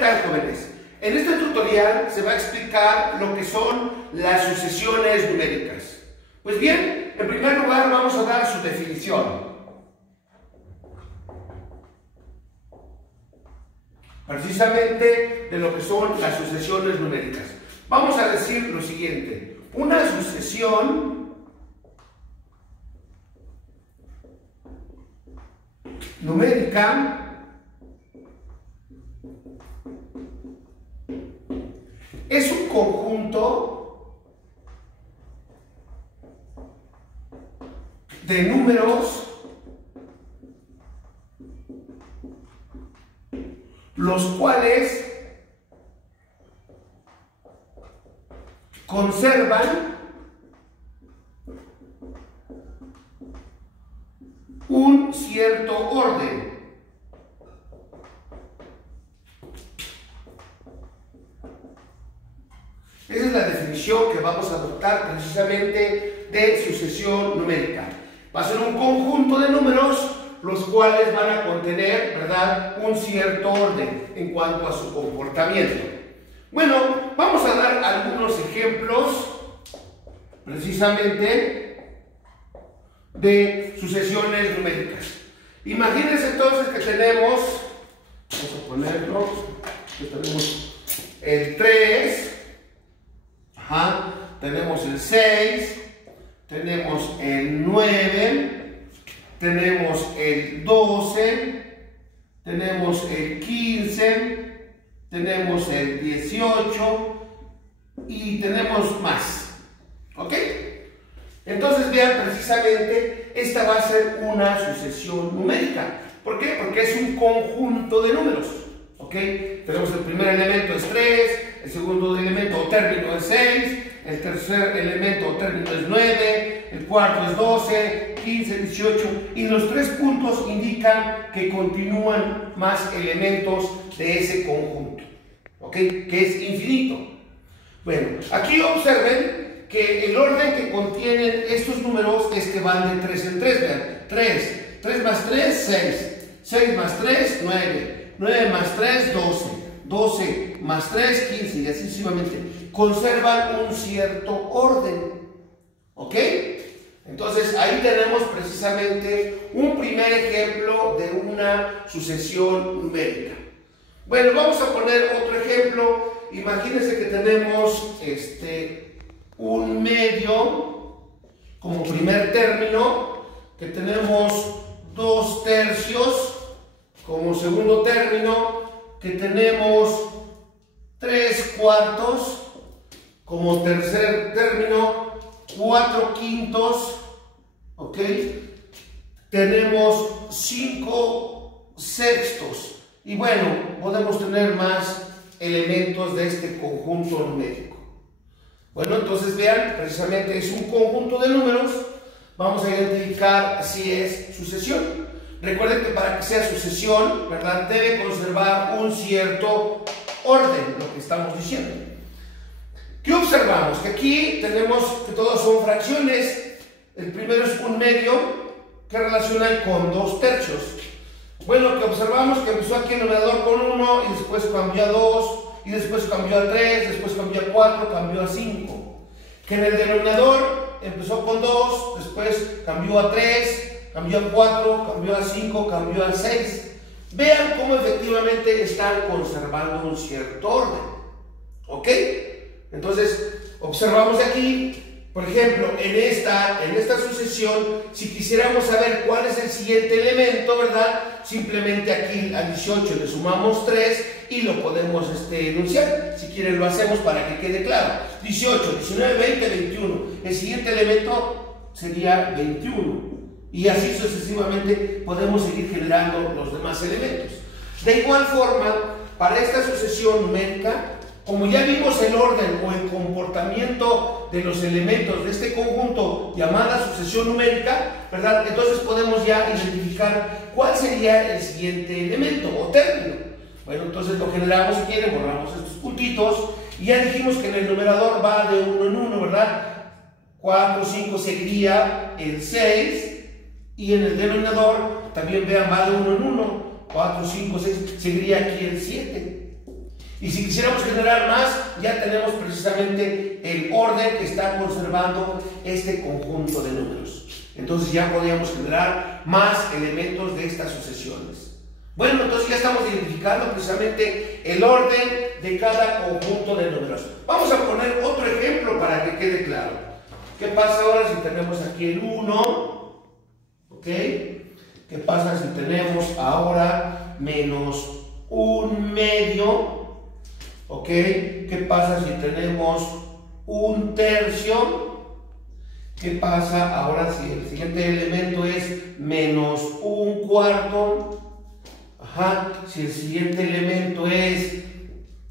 tal, jóvenes? En este tutorial se va a explicar lo que son las sucesiones numéricas. Pues bien, en primer lugar vamos a dar su definición. Precisamente de lo que son las sucesiones numéricas. Vamos a decir lo siguiente. Una sucesión numérica es un conjunto de números los cuales conservan un cierto orden. Esa es la definición que vamos a adoptar precisamente de sucesión numérica. Va a ser un conjunto de números los cuales van a contener, ¿verdad?, un cierto orden en cuanto a su comportamiento. Bueno, vamos a dar algunos ejemplos precisamente de sucesiones numéricas. Imagínense entonces que tenemos, vamos a ponerlo, que tenemos el 3, tenemos el 6, tenemos el 9, tenemos el 12, tenemos el 15, tenemos el 18 y tenemos más. ¿Ok? Entonces vean, precisamente esta va a ser una sucesión numérica. ¿Por qué? Porque es un conjunto de números. ¿Ok? Tenemos el primer elemento es 3, el segundo elemento o término es 6, el tercer elemento o término es 9, el cuarto es 12, 15, 18 y los tres puntos indican que continúan más elementos de ese conjunto, ¿ok? Que es infinito. Bueno, aquí observen que el orden que contienen estos números es que van de 3 en 3, vean, 3 más 3, 6, 6 más 3, 9, 9 más 3, 12, 12 más 3, 15 y así sucesivamente. Conservan un cierto orden, ¿ok? Entonces ahí tenemos precisamente un primer ejemplo de una sucesión numérica. Bueno, vamos a poner otro ejemplo. Imagínense que tenemos un medio como primer término, que tenemos 2 tercios como segundo término, que tenemos 3 cuartos como tercer término, 4 quintos, ¿ok? Tenemos 5 sextos. Y bueno, podemos tener más elementos de este conjunto numérico. Bueno, entonces vean, precisamente es un conjunto de números. Vamos a identificar si es sucesión. Recuerden que para que sea sucesión, ¿verdad?, debe conservar un cierto orden, lo que estamos diciendo. ¿Qué observamos? Que aquí tenemos que todos son fracciones. El primero es un medio que relaciona con 2 tercios. Bueno, que observamos que empezó aquí el numerador con 1 y después cambió a 2 y después cambió a 3, después cambió a 4, cambió a 5. Que en el denominador empezó con 2, después cambió a 3, cambió a 4, cambió a 5, cambió a 6. Vean cómo efectivamente están conservando un cierto orden. ¿Ok? Entonces, observamos aquí, por ejemplo, en esta sucesión, si quisiéramos saber cuál es el siguiente elemento, ¿verdad? Simplemente aquí a 18 le sumamos 3 y lo podemos enunciar. Si quieren lo hacemos para que quede claro. 18, 19, 20, 21. El siguiente elemento sería 21. Y así sucesivamente podemos seguir generando los demás elementos. De igual forma, para esta sucesión numérica, como ya vimos el orden o el comportamiento de los elementos de este conjunto llamada sucesión numérica, ¿verdad? Entonces podemos ya identificar cuál sería el siguiente elemento o término. Bueno, entonces lo generamos, si quieren, borramos estos puntitos y ya dijimos que en el numerador va de 1 en 1, ¿verdad? 4, 5 seguiría el 6 y en el denominador también vean, va de 1 en 1, 4, 5, 6, seguiría aquí el 7. Y si quisiéramos generar más, ya tenemos precisamente el orden que está conservando este conjunto de números. Entonces ya podríamos generar más elementos de estas sucesiones. Bueno, entonces ya estamos identificando precisamente el orden de cada conjunto de números. Vamos a poner otro ejemplo para que quede claro. ¿Qué pasa ahora si tenemos aquí el 1? ¿Ok? ¿Qué pasa si tenemos ahora menos 1/2? ¿Ok? ¿Qué pasa si tenemos 1/3? ¿Qué pasa ahora si el siguiente elemento es menos 1/4? Ajá, si el siguiente elemento es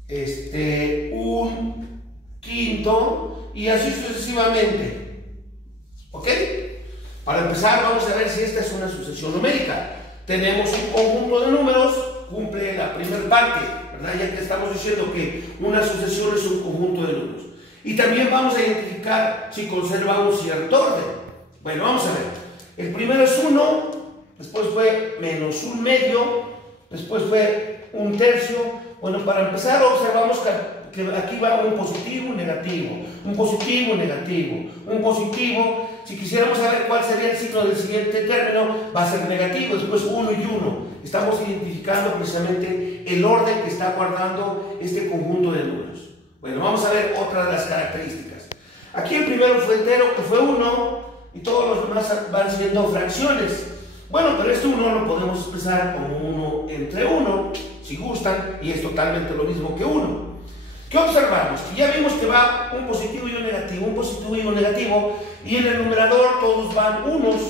1/5 y así sucesivamente. ¿Ok? Para empezar vamos a ver si esta es una sucesión numérica. Tenemos un conjunto de números, cumple la primera parte, ¿verdad? Ya que estamos diciendo que una sucesión es un conjunto de números. Y también vamos a identificar si conserva un cierto orden. Bueno, vamos a ver. El primero es 1, después fue menos 1/2, después fue 1/3. Bueno, para empezar observamos que aquí va un positivo, un negativo, un positivo, un negativo, un positivo. Si quisiéramos saber cuál sería el signo del siguiente término, va a ser negativo, después 1 y 1. Estamos identificando precisamente el orden que está guardando este conjunto de números. Bueno, vamos a ver otra de las características. Aquí el primero fue entero, que fue 1, y todos los demás van siendo fracciones. Bueno, pero este 1 lo podemos expresar como 1 entre 1, si gustan, y es totalmente lo mismo que 1. ¿Qué observamos? Que ya vimos que va un positivo y un negativo, un positivo y un negativo, y en el numerador todos van unos,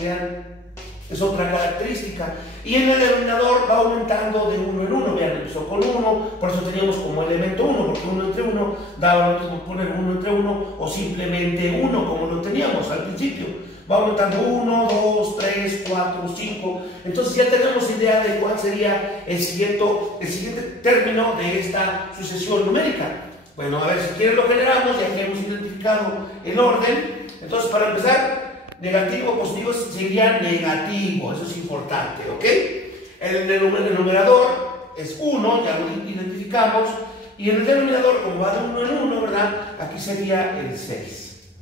vean, es otra característica. Y en el denominador va aumentando de 1 en 1, vean, empezó con 1, por eso teníamos como elemento 1, porque 1 entre 1 daba lo mismo poner 1 entre 1 o simplemente 1, como lo teníamos al principio. Va aumentando 1, 2, 3, 4, 5. Entonces ya tenemos idea de cuál sería el siguiente término de esta sucesión numérica. Bueno, a ver, si quieren lo generamos, ya que hemos identificado el orden. Entonces, para empezar, negativo, positivo sería negativo, eso es importante, ¿ok? El numerador es 1, ya lo identificamos, y en el denominador, como va de 1 en 1, ¿verdad? Aquí sería el 6.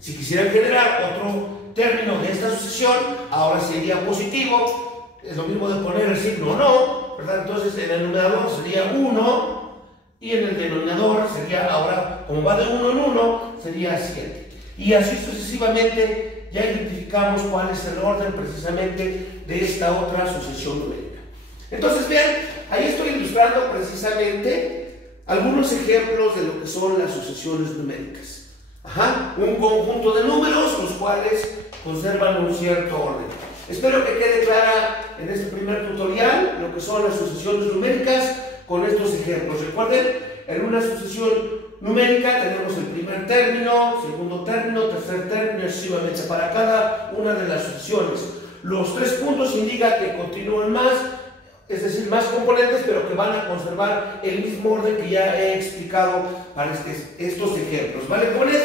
Si quisieran generar otro término de esta sucesión, ahora sería positivo, es lo mismo de poner el signo no, ¿verdad? Entonces en el numerador sería 1 y en el denominador sería ahora, como va de 1 en 1, sería 7. Y así sucesivamente ya identificamos cuál es el orden precisamente de esta otra sucesión numérica. Entonces vean, ahí estoy ilustrando precisamente algunos ejemplos de lo que son las sucesiones numéricas. Ajá, un conjunto de números los cuales conservan un cierto orden. Espero que quede clara en este primer tutorial lo que son las sucesiones numéricas con estos ejemplos. Recuerden, en una sucesión numérica tenemos el primer término, segundo término, tercer término, y sucesivamente para cada una de las sucesiones. Los 3 puntos indican que continúan más, es decir, más componentes, pero que van a conservar el mismo orden que ya he explicado para estos ejemplos. ¿Vale, jóvenes?